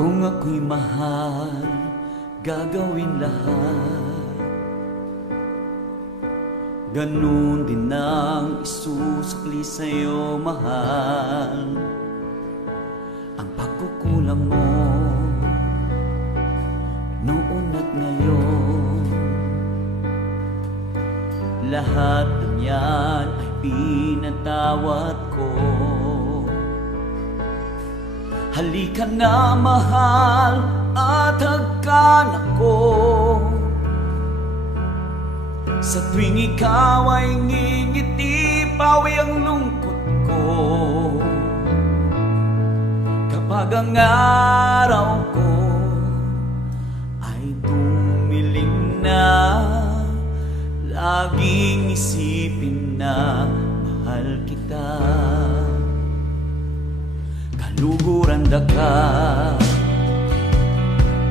Kung ako'y mahal, gagawin lahat. Ganun din ang isusukli sa'yo, mahal. Ang pagkukulang mo noon at ngayon, lahat ng yan ay pinatawad ko. Halika na, mahal, at hagkan ako. Sa tuwing ikaw ay ngingiti, pawi ang lungkot ko. Kapag ang araw ko ay dumilim na, laging isipin na mahal kita. Kaluguran daka,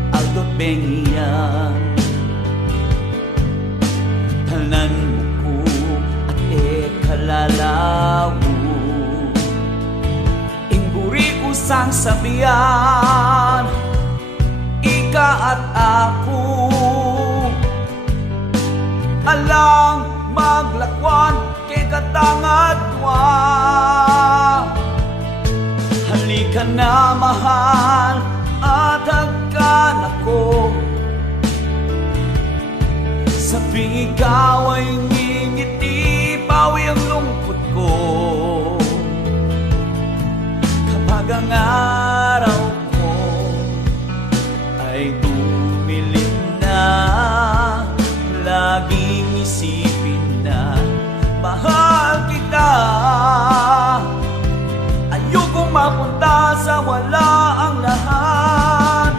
Aldot Bengian, tanan mo ko at ekalalawu. Ingburi ko sang sabihan, ika at ako. Alang maglakwan kay katangad wa. Halika na, mahal, at hagkan ako. Sa tuwing ikaw ay ngingiti, pawi ang lungkot ko. Kapag ang araw ko ay dumilim na, laging isipin na mahal kita. Ayokong mapunta sa wala ang lahat.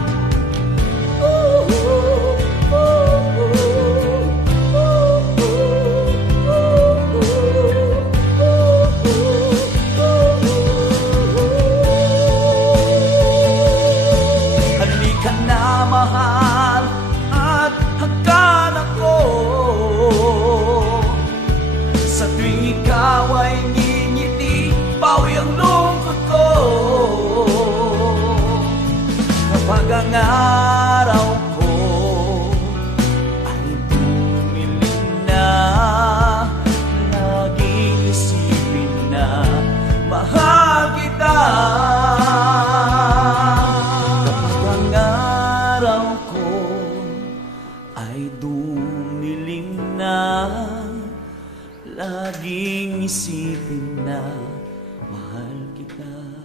Halika na, mahal, at hagkan ako. Sa tuwing ikaw ay ngingiti, pawi ang lungkot ko. Kapag ang araw ko ay dumilim na, laging isipin na mahal kita. Kapag ang araw ko ay dumilim na, laging isipin na mahal kita.